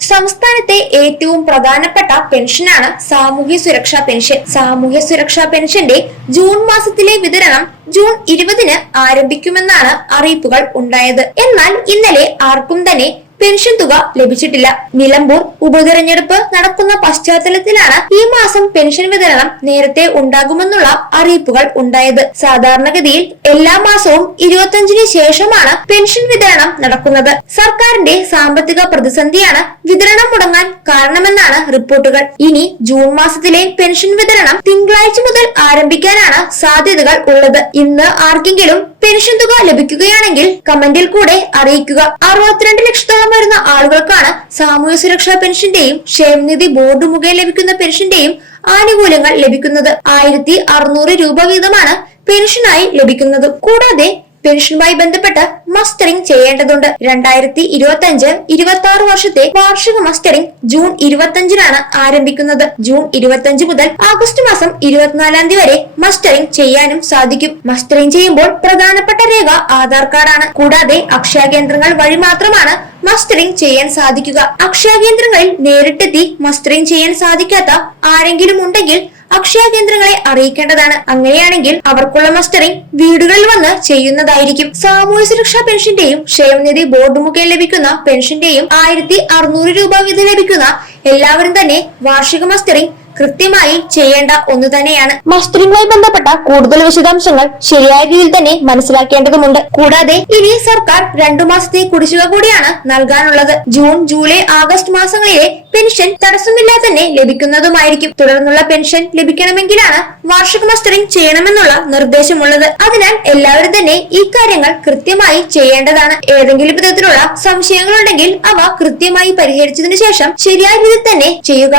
സംസ്ഥാനത്തെ ഏറ്റവും പ്രധാനപ്പെട്ട പെൻഷനാണ് സാമൂഹ്യ സുരക്ഷാ പെൻഷൻ. സാമൂഹ്യ സുരക്ഷാ പെൻഷന്റെ ജൂൺ മാസത്തിലെ വിതരണം ജൂൺ 20-ന് ആരംഭിക്കുമെന്നാണ് അറിയിപ്പുകൾ ഉണ്ടായത്. എന്നാൽ ഇന്നലെ ആർക്കും തന്നെ പെൻഷൻ തുക ലഭിച്ചിട്ടില്ല. നിലമ്പൂർ ഉപതെരഞ്ഞെടുപ്പ് നടക്കുന്ന പശ്ചാത്തലത്തിലാണ് ഈ മാസം പെൻഷൻ വിതരണം നേരത്തെ ഉണ്ടാകുമെന്നുള്ള അറിയിപ്പുകൾ ഉണ്ടായത്. സാധാരണഗതിയിൽ എല്ലാ മാസവും 25-ന് ശേഷമാണ് പെൻഷൻ വിതരണം നടക്കുന്നത്. സർക്കാരിന്റെ സാമ്പത്തിക പ്രതിസന്ധിയാണ് വിതരണം മുടങ്ങാൻ കാരണമെന്നാണ് റിപ്പോർട്ടുകൾ. ഇനി ജൂൺ മാസത്തിലെ പെൻഷൻ വിതരണം തിങ്കളാഴ്ച മുതൽ ആരംഭിക്കാനാണ് സാധ്യതകൾ ഉള്ളത്. ഇന്ന് ആർക്കെങ്കിലും പെൻഷൻ തുക ലഭിക്കുകയാണെങ്കിൽ കമന്റിൽ കൂടെ അറിയിക്കുക. 62 ലക്ഷത്തോളം വരുന്ന ആളുകൾക്കാണ് സാമൂഹ്യ സുരക്ഷാ പെൻഷന്റെയും ക്ഷേമനിധി ബോർഡ് മുഖേന ലഭിക്കുന്ന പെൻഷന്റെയും ആനുകൂല്യങ്ങൾ ലഭിക്കുന്നത്. 1600 രൂപ വീതമാണ് പെൻഷനായി ലഭിക്കുന്നത്. കൂടാതെ പെൻഷനുമായി ബന്ധപ്പെട്ട് മസ്റ്ററിംഗ് ചെയ്യേണ്ടതുണ്ട്. 2025-26 വർഷത്തെ വാർഷിക മസ്റ്ററിംഗ് ജൂൺ 25-നാണ് ആരംഭിക്കുന്നത്. ജൂൺ 25 മുതൽ ആഗസ്റ്റ് മാസം 24-ാം തീയതി വരെ മസ്റ്ററിംഗ് ചെയ്യാനും സാധിക്കും. മസ്റ്ററിംഗ് ചെയ്യുമ്പോൾ പ്രധാനപ്പെട്ട രേഖ ആധാർ കാർഡാണ്. കൂടാതെ അക്ഷയ കേന്ദ്രങ്ങൾ വഴി മാത്രമാണ് മസ്റ്ററിംഗ് ചെയ്യാൻ സാധിക്കുക. അക്ഷയ കേന്ദ്രങ്ങളിൽ നേരിട്ടെത്തി മസ്റ്ററിംഗ് ചെയ്യാൻ സാധിക്കാത്ത ആരെങ്കിലും ഉണ്ടെങ്കിൽ അക്ഷയ കേന്ദ്രങ്ങളെ അറിയിക്കേണ്ടതാണ്. അങ്ങനെയാണെങ്കിൽ അവർക്കുള്ള മസ്റ്ററിംഗ് വീടുകളിൽ വന്ന് ചെയ്യുന്നതായിരിക്കും. സാമൂഹ്യ സുരക്ഷാ പെൻഷന്റെയും ക്ഷേമനിധി ബോർഡ് മുഖേന ലഭിക്കുന്ന പെൻഷന്റെയും 1600 രൂപ വീതം ലഭിക്കുന്ന എല്ലാവരും തന്നെ വാർഷിക മസ്റ്ററിംഗ് കൃത്യമായി ചെയ്യേണ്ട ഒന്ന് തന്നെയാണ്. മസ്റ്ററിംഗുമായി ബന്ധപ്പെട്ട കൂടുതൽ വിശദാംശങ്ങൾ ശരിയായ രീതിയിൽ തന്നെ മനസ്സിലാക്കേണ്ടതുണ്ട്. കൂടാതെ ഇനി സർക്കാർ 2 മാസത്തെ കുടിശ്ശിക കൂടിയാണ് നൽകാനുള്ളത്. ജൂൺ, ജൂലൈ, ആഗസ്റ്റ് മാസങ്ങളിലെ പെൻഷൻ തടസ്സമില്ലാതെ തന്നെ ലഭിക്കുന്നതുമായിരിക്കും. തുടർന്നുള്ള പെൻഷൻ ലഭിക്കണമെങ്കിലാണ് വാർഷിക മസ്റ്ററിംഗ് ചെയ്യണമെന്നുള്ള നിർദ്ദേശമുള്ളത്. അതിനാൽ എല്ലാവരും തന്നെ ഈ കാര്യങ്ങൾ കൃത്യമായി ചെയ്യേണ്ടതാണ്. ഏതെങ്കിലും വിധത്തിലുള്ള സംശയങ്ങളുണ്ടെങ്കിൽ അവ കൃത്യമായി പരിഹരിച്ചതിനു ശേഷം ശരിയായ രീതിയിൽ തന്നെ ചെയ്യുക.